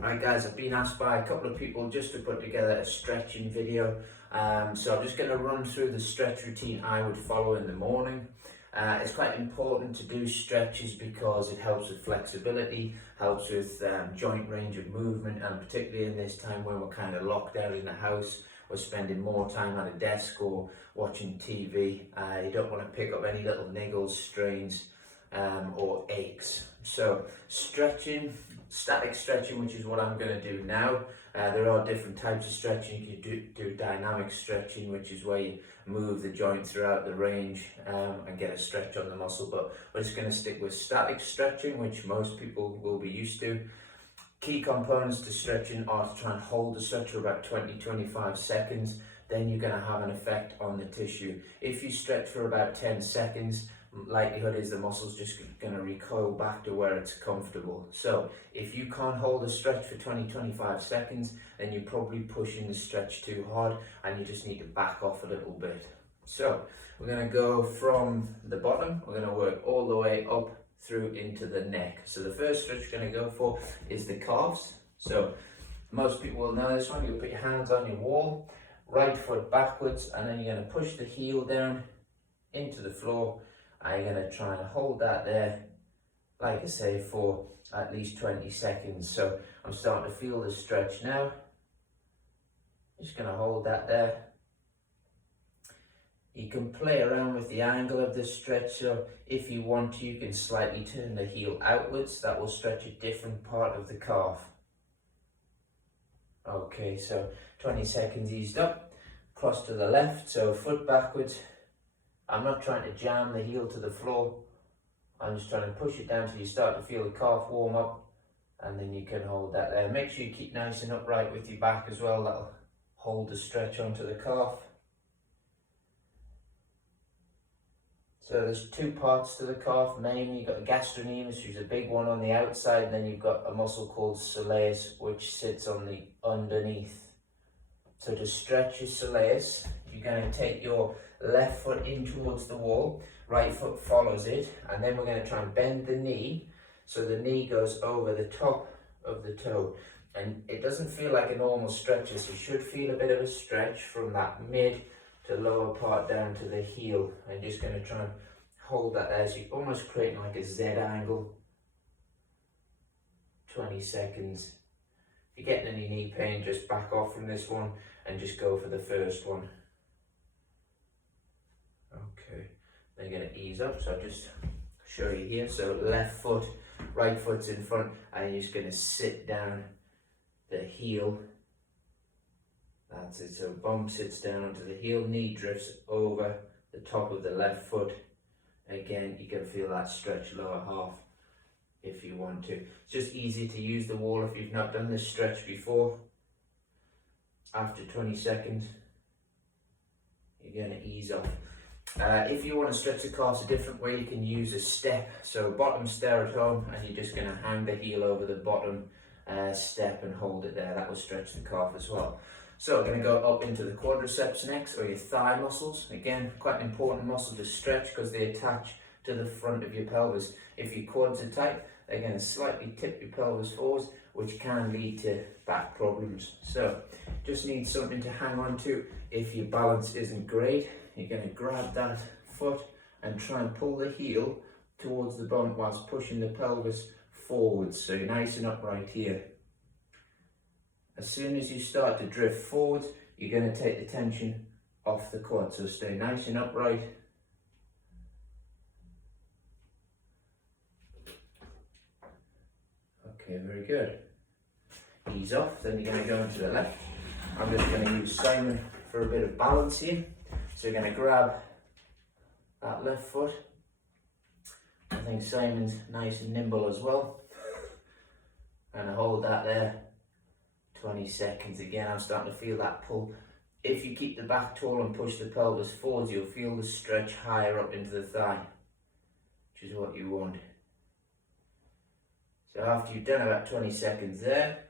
Right guys, I've been asked by a couple of people just to put together a stretching video. So I'm just going to run through the stretch routine I would follow in the morning. It's quite important to do stretches because it helps with flexibility, helps with joint range of movement, and particularly in this time when we're kind of locked out in the house, we're spending more time at a desk or watching TV. You don't want to pick up any little niggles, strains or aches. So stretching, static stretching, which is what I'm going to do now. There are different types of stretching. You can do dynamic stretching, which is where you move the joint throughout the range and get a stretch on the muscle, but we're just going to stick with static stretching, which most people will be used to. Key components to stretching are to try and hold the stretch for about 20-25 seconds. Then you're going to have an effect on the tissue. If you stretch for about 10 seconds, likelihood is the muscle's just going to recoil back to where it's comfortable. So if you can't hold a stretch for 20-25 seconds, then you're probably pushing the stretch too hard and you just need to back off a little bit. So we're going to go from the bottom, we're going to work all the way up through into the neck. So the first stretch we're going to go for is the calves. So most people will know this one. You'll put your hands on your wall, right foot backwards, and then you're going to push the heel down into the floor. I'm going to try and hold that there, like I say, for at least 20 seconds. So I'm starting to feel the stretch now. Just going to hold that there. You can play around with the angle of the stretch, so if you want to, you can slightly turn the heel outwards. That will stretch a different part of the calf. Okay, so 20 seconds eased up. Cross to the left, so foot backwards. I'm not trying to jam the heel to the floor. I'm just trying to push it down till you start to feel the calf warm up, and then you can hold that there. Make sure you keep nice and upright with your back as well. That'll hold the stretch onto the calf. So there's two parts to the calf mainly. You've got the gastrocnemius, which is a big one on the outside, and then you've got a muscle called soleus, which sits on the underneath. So to stretch your soleus, you're going to take your left foot in towards the wall, right foot follows it, and then we're going to try and bend the knee so the knee goes over the top of the toe. And it doesn't feel like a normal stretch, so you should feel a bit of a stretch from that mid to lower part down to the heel. I'm just going to try and hold that there, so you're almost creating like a Z angle. 20 seconds. If you're getting any knee pain, just back off from this one and just go for the first one. Okay, then you're going to ease up, so I'll just show you here. So left foot, right foot's in front, and you're just going to sit down the heel. That's it, so bum sits down onto the heel, knee drifts over the top of the left foot. Again, you can feel that stretch lower half if you want to. It's just easy to use the wall if you've not done this stretch before. After 20 seconds, you're going to ease off. If you want to stretch the calves a different way, you can use a step. So bottom stair at home, and you're just going to hang the heel over the bottom step and hold it there. That will stretch the calf as well. So we're going to go up into the quadriceps next, or your thigh muscles. Again, quite an important muscle to stretch because they attach to the front of your pelvis. If your quads are tight, they're going to slightly tip your pelvis forwards, which can lead to back problems. So just need something to hang on to if your balance isn't great. You're going to grab that foot and try and pull the heel towards the bum whilst pushing the pelvis forwards. So you're nice and upright here. As soon as you start to drift forwards, you're going to take the tension off the quad. So stay nice and upright. Okay, very good. Ease off, then you're going to go into the left. I'm just going to use Simon for a bit of balance here. So you're going to grab that left foot. I think Simon's nice and nimble as well. And hold that there. 20 seconds again. I'm starting to feel that pull. If you keep the back tall and push the pelvis forwards, you'll feel the stretch higher up into the thigh, which is what you want. So after you've done about 20 seconds there,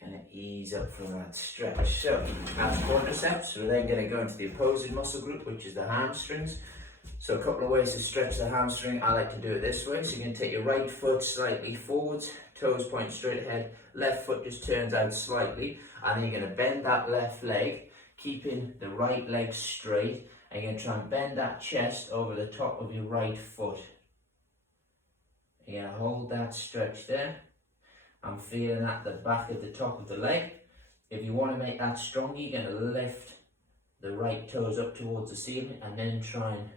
kind of ease up from that stretch. So that's quadriceps. We're then going to go into the opposing muscle group, which is the hamstrings. So a couple of ways to stretch the hamstring. I like to do it this way. So you're going to take your right foot slightly forwards, toes point straight ahead, left foot just turns out slightly, and then you're going to bend that left leg, keeping the right leg straight, and you're going to try and bend that chest over the top of your right foot. You're going to hold that stretch there. I'm feeling at the back of the top of the leg. If you want to make that stronger, you're going to lift the right toes up towards the ceiling and then try and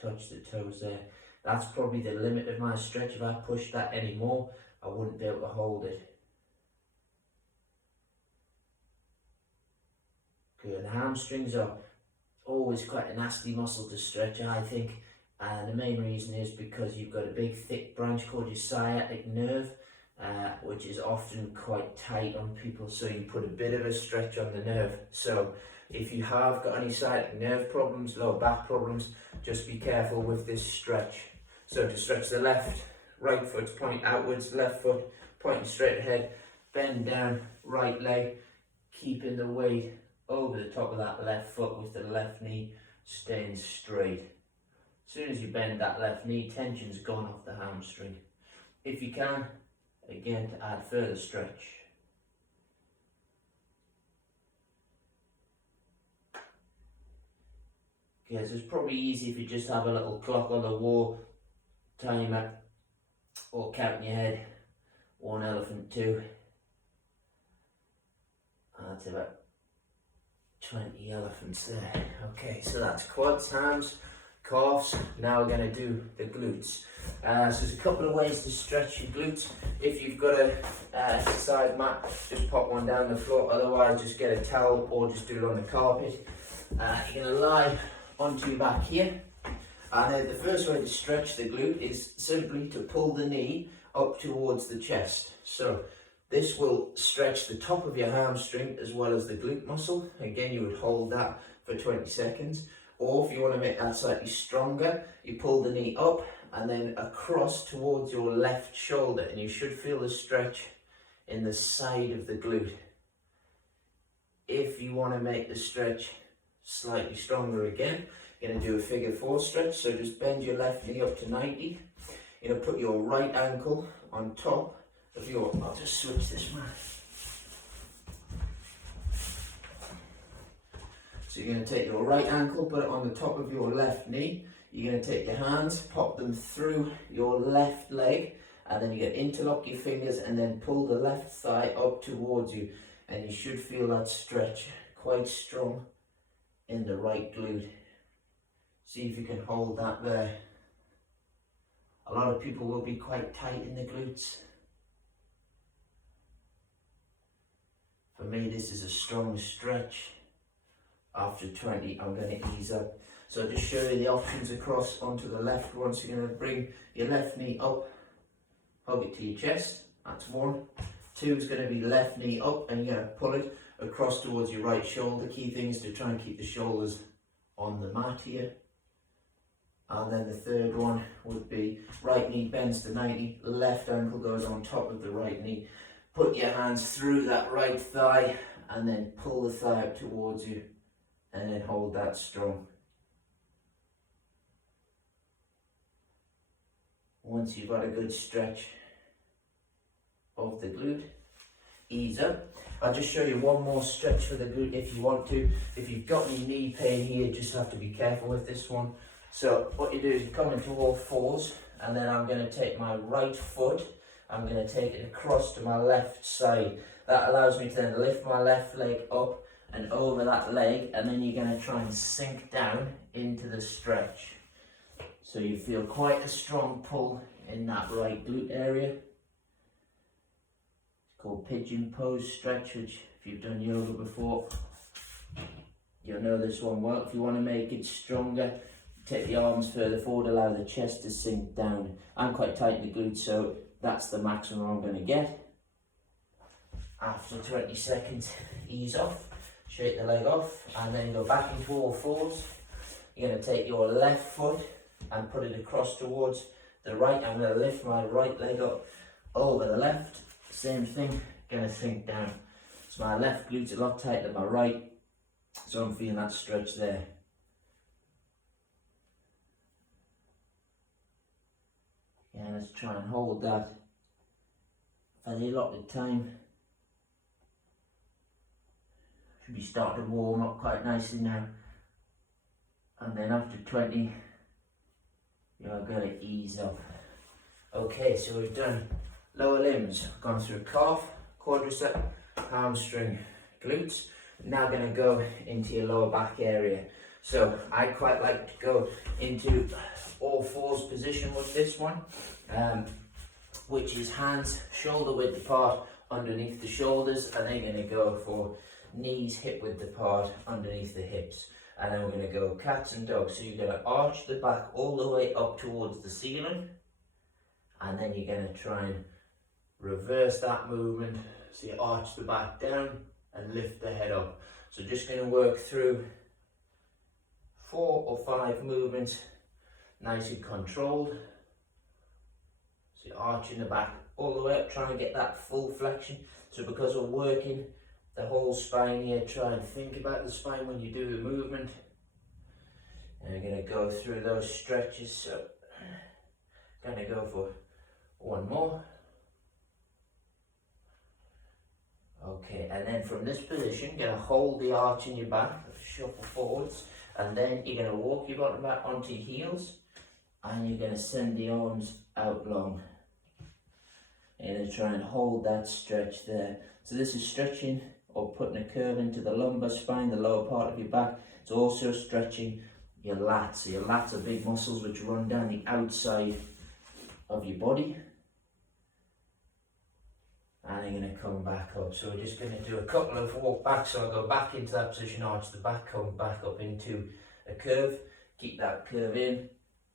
touch the toes there. That's probably the limit of my stretch. If I pushed that anymore, I wouldn't be able to hold it. Good. The hamstrings are always quite a nasty muscle to stretch, I think. And the main reason is because you've got a big thick branch called your sciatic nerve, which is often quite tight on people, so you put a bit of a stretch on the nerve. So if you have got any sciatic nerve problems, lower back problems, just be careful with this stretch. So to stretch the left, right foot point outwards, left foot pointing straight ahead, bend down, right leg, keeping the weight over the top of that left foot with the left knee staying straight. As soon as you bend that left knee, tension's gone off the hamstring. If you can, again, to add further stretch. Okay, so it's probably easy if you just have a little clock on the wall, timer, or count in your head, 1 elephant, 2. That's about 20 elephants there. Okay, so that's quads, hams, calves. Now we're going to do the glutes. So there's a couple of ways to stretch your glutes. If you've got a exercise mat, just pop one down the floor. Otherwise, just get a towel or just do it on the carpet. You're going to lie onto your back here. And then the first way to stretch the glute is simply to pull the knee up towards the chest. So this will stretch the top of your hamstring as well as the glute muscle. Again, you would hold that for 20 seconds. Or if you want to make that slightly stronger, you pull the knee up and then across towards your left shoulder, and you should feel the stretch in the side of the glute. If you want to make the stretch slightly stronger again, you're going to do a figure 4 stretch. So just bend your left knee up to 90. You're going to put your right ankle on top of your, I'll just switch this mat. So you're going to take your right ankle, put it on the top of your left knee. You're going to take your hands, pop them through your left leg, and then you're going to interlock your fingers and then pull the left thigh up towards you. And you should feel that stretch quite strong in the right glute. See if you can hold that there. A lot of people will be quite tight in the glutes. For me, this is a strong stretch. After 20, I'm going to ease up. So I'll just show you the options across onto the left one. So you're going to bring your left knee up, hug it to your chest. That's 1. 2 is going to be left knee up, and you're going to pull it across towards your right shoulder. Key thing is to try and keep the shoulders on the mat here. And then the third one would be right knee bends to 90, left ankle goes on top of the right knee. Put your hands through that right thigh and then pull the thigh up towards you, and then hold that strong. Once you've got a good stretch of the glute, ease up. I'll just show you one more stretch for the glute if you want to. If you've got any knee pain here, you just have to be careful with this one. So what you do is you come into all fours, and then I'm going to take my right foot, I'm going to take it across to my left side. That allows me to then lift my left leg up and over that leg, and then you're going to try and sink down into the stretch. So you feel quite a strong pull in that right glute area. It's called pigeon pose stretch, which if you've done yoga before, you'll know this one well. If you want to make it stronger, take the arms further forward, allow the chest to sink down. I'm quite tight in the glutes, so that's the maximum I'm going to get. After 20 seconds, ease off, shake the leg off, and then go back into all fours. You're going to take your left foot and put it across towards the right. I'm going to lift my right leg up over the left. Same thing, going to sink down. So my left glute's a lot tighter than my right, so I'm feeling that stretch there. let's try and hold that for the allotted time. Should be starting to warm up quite nicely now. And then after 20, you're going to ease up. Okay, so we've done lower limbs, gone through calf, quadricep, hamstring, glutes. Now going to go into your lower back area. So I quite like to go into all fours position with this one, which is hands shoulder width apart underneath the shoulders, and then going to go for knees hip width apart underneath the hips. And then we're going to go cats and dogs. So you're going to arch the back all the way up towards the ceiling, and then you're going to try and reverse that movement. So you arch the back down and lift the head up. So just going to work through 4 or 5 movements, nice and controlled. So you're arching the back all the way up, try and get that full flexion. So because we're working the whole spine here, try and think about the spine when you do the movement. And we're going to go through those stretches. So going to go for one more. Okay, and then from this position, you're going to hold the arch in your back, shuffle forwards, and then you're going to walk your bottom back onto your heels, and you're going to send the arms out long. You're going to try and hold that stretch there. So this is stretching or putting a curve into the lumbar spine, the lower part of your back. It's also stretching your lats. So your lats are big muscles which run down the outside of your body. And you're going to come back up. So we're just going to do a couple of walk back. So I'll go back into that position, arch the back, come back up into a curve. Keep that curve in,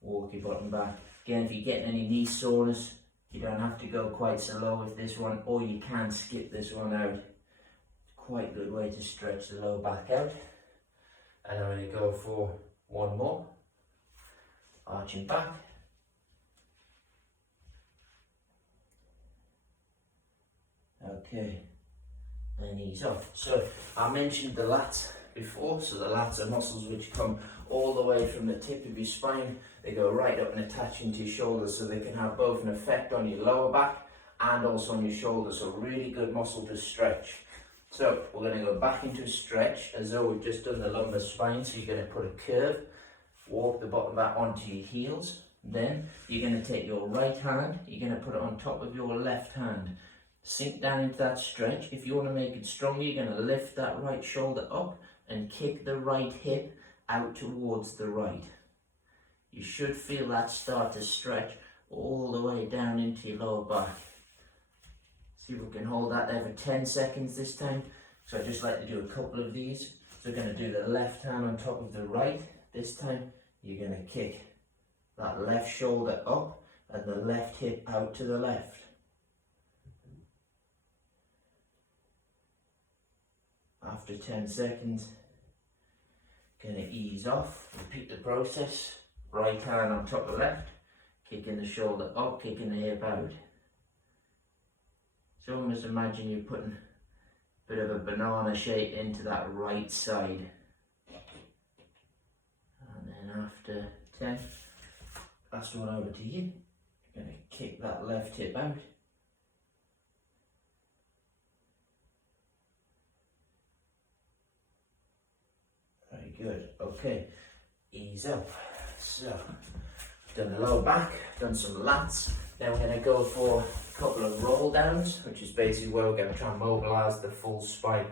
walk your bottom back. Again, if you're getting any knee soreness, you don't have to go quite so low with this one, or you can skip this one out. Quite a good way to stretch the lower back out. And I'm going to go for one more. Arching back. Okay, and ease off. So I mentioned the lats before. So the lats are muscles which come all the way from the tip of your spine. They go right up and attach into your shoulders, so they can have both an effect on your lower back and also on your shoulders. So really good muscle to stretch. So we're going to go back into a stretch as though we've just done the lumbar spine. So you're going to put a curve, walk the bottom back onto your heels. Then you're going to take your right hand, you're going to put it on top of your left hand. Sink down into that stretch. If you want to make it stronger, you're going to lift that right shoulder up and kick the right hip out towards the right. You should feel that start to stretch all the way down into your lower back. See if we can hold that there for 10 seconds this time. So I just like to do a couple of these. So we're going to do the left hand on top of the right. This time you're going to kick that left shoulder up and the left hip out to the left. After 10 seconds, going to ease off, repeat the process. Right hand on top of left, kicking the shoulder up, kicking the hip out. So almost imagine you're putting a bit of a banana shape into that right side. And then after 10, last one over to you. Going to kick that left hip out. Very good. Okay, ease up. So, done the lower back, done some lats. Then we're going to go for a couple of roll downs, which is basically where we're going to try and mobilise the full spine.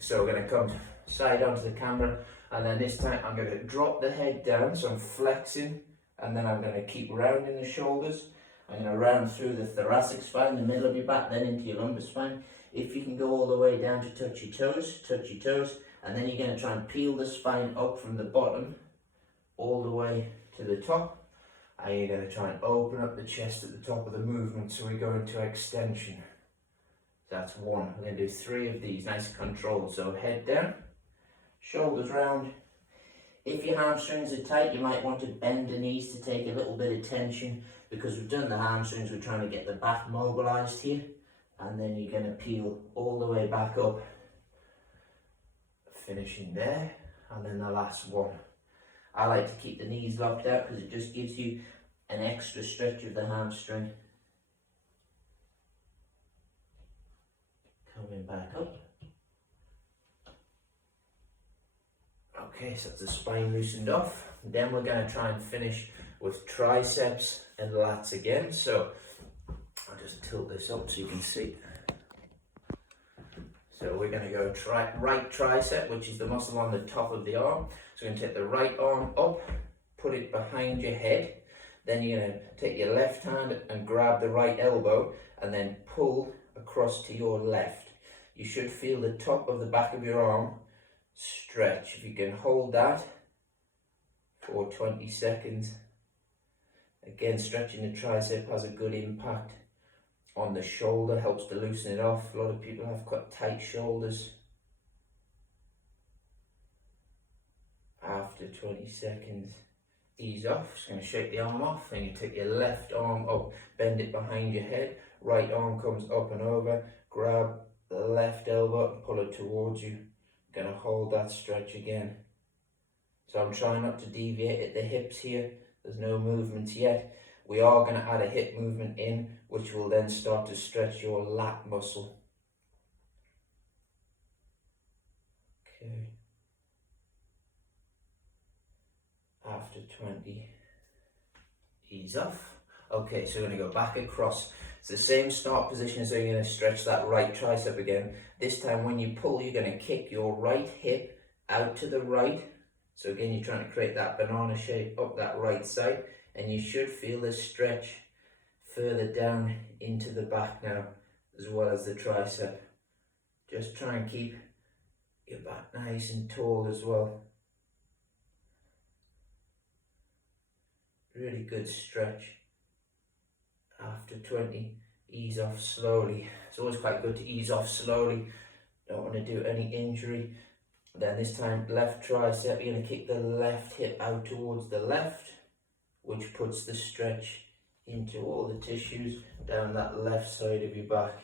So we're going to come side onto the camera, and then this time I'm going to drop the head down, so I'm flexing, and then I'm going to keep rounding the shoulders. I'm going to round through the thoracic spine, the middle of your back, then into your lumbar spine. If you can go all the way down to touch your toes, and then you're going to try and peel the spine up from the bottom all the way to the top, and you're going to try and open up the chest at the top of the movement, so we go into extension. That's one. We're going to do 3 of these, nice and controlled. So head down, shoulders round. If your hamstrings are tight, you might want to bend the knees to take a little bit of tension, because we've done the hamstrings, we're trying to get the back mobilized here, and then you're going to peel all the way back up, finishing there. And then the last one, I like to keep the knees locked out because it just gives you an extra stretch of the hamstring. Coming back up. Okay, so that's the spine loosened off. Then we're going to try and finish with triceps and lats again. So I'll just tilt this up so you can see. So we're going to go right tricep, which is the muscle on the top of the arm. So we're going to take the right arm up, put it behind your head. Then you're going to take your left hand and grab the right elbow and then pull across to your left. You should feel the top of the back of your arm stretch. If you can hold that for 20 seconds. Again, stretching the tricep has a good impact on the shoulder, helps to loosen it off. A lot of people have quite tight shoulders. After 20 seconds, ease off. Just going to shake the arm off, and you take your left arm up, bend it behind your head, right arm comes up and over, grab the left elbow and pull it towards you. Going to hold that stretch again. So I'm trying not to deviate at the hips here. There's no movements yet. We are going to add a hip movement in, which will then start to stretch your lat muscle. Okay. After 20, ease off. Okay, so we're going to go back across. It's the same start position, so you're going to stretch that right tricep again. This time when you pull, you're going to kick your right hip out to the right. So again, you're trying to create that banana shape up that right side, and you should feel this stretch further down into the back now, as well as the tricep. Just try and keep your back nice and tall as well. Really good stretch. After 20, ease off slowly. It's always quite good to ease off slowly. Don't want to do any injury. Then this time, left tricep, you're going to kick the left hip out towards the left, which puts the stretch into all the tissues down that left side of your back.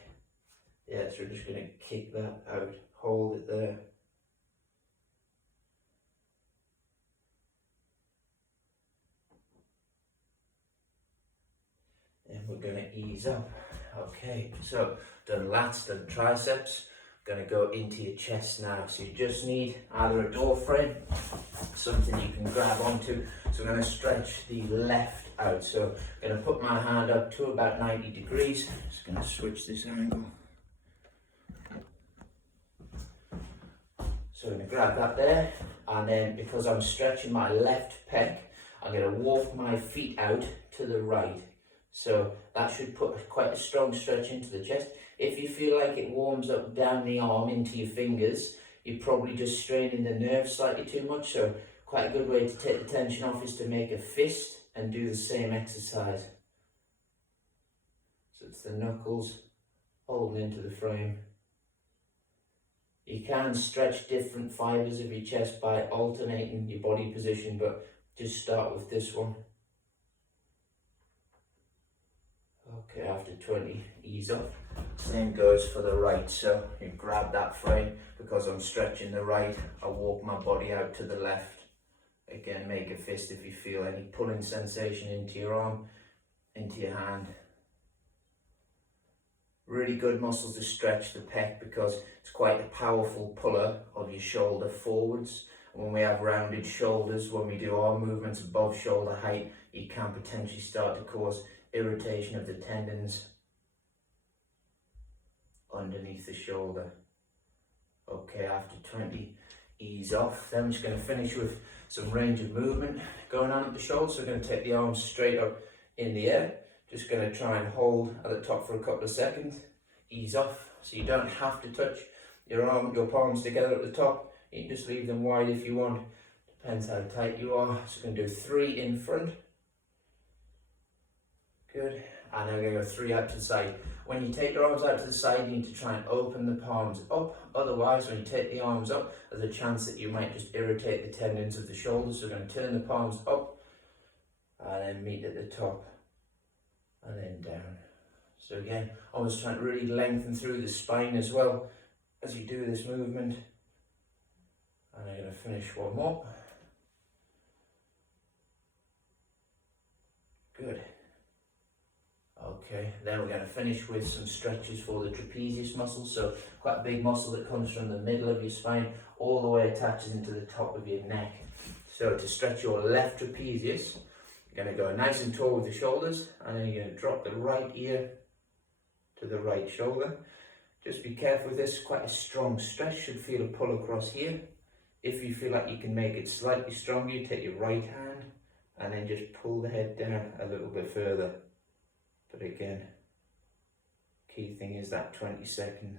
Yeah, so we're just going to kick that out, hold it there. And we're going to ease up. Okay, so done lats, done triceps. Going to go into your chest now. So you just need either a door frame, something you can grab onto. So I'm going to stretch the left out. So I'm going to put my hand up to about 90 degrees. Just going to switch this angle. So I'm going to grab that there, and then because I'm stretching my left pec, I'm going to walk my feet out to the right. So that should put quite a strong stretch into the chest. If you feel like it warms up down the arm into your fingers, you're probably just straining the nerve slightly too much. So quite a good way to take the tension off is to make a fist and do the same exercise. So it's the knuckles holding into the frame. You can stretch different fibers of your chest by alternating your body position, but just start with this one. Okay, after 20, ease off. Same goes for the right. So you grab that frame. Because I'm stretching the right, I walk my body out to the left. Again, make a fist if you feel any pulling sensation into your arm, into your hand. Really good muscles to stretch the pec because it's quite a powerful puller of your shoulder forwards. When we have rounded shoulders, when we do our movements above shoulder height, you can potentially start to cause irritation of the tendons underneath the shoulder. Okay, after 20, ease off. Then we're just going to finish with some range of movement going on at the shoulder. So we're going to take the arms straight up in the air. Just going to try and hold at the top for a couple of seconds. Ease off. So you don't have to touch your palms together at the top. You can just leave them wide if you want. Depends how tight you are. So we're going to do 3 in front. Good. And then we're going to go 3 out to the side. When you take your arms out to the side, you need to try and open the palms up. Otherwise, when you take the arms up, there's a chance that you might just irritate the tendons of the shoulders. So we're going to turn the palms up and then meet at the top and then down. So again, always trying to really lengthen through the spine as well as you do this movement. And I'm going to finish one more. Good. Okay, then we're going to finish with some stretches for the trapezius muscle. So quite a big muscle that comes from the middle of your spine all the way attaches into the top of your neck. So to stretch your left trapezius, you're going to go nice and tall with the shoulders, and then you're going to drop the right ear to the right shoulder. Just be careful with this, quite a strong stretch, should feel a pull across here. If you feel like you can make it slightly stronger, you take your right hand and then just pull the head down a little bit further. But again, key thing is that 20 seconds.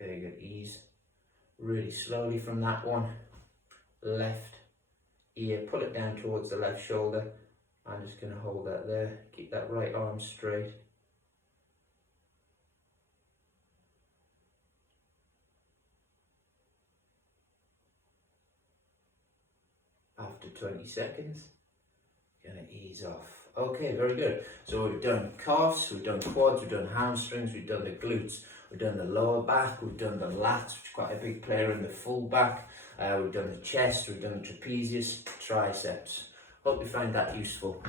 Okay, good, ease really slowly from that one. Left ear, pull it down towards the left shoulder. I'm just going to hold that there, keep that right arm straight. After 20 seconds, going to ease off. Okay, very good. So we've done calves, we've done quads, we've done hamstrings, we've done the glutes, we've done the lower back, we've done the lats, which is quite a big player in the full back. We've done the chest, we've done the trapezius, triceps. Hope you find that useful.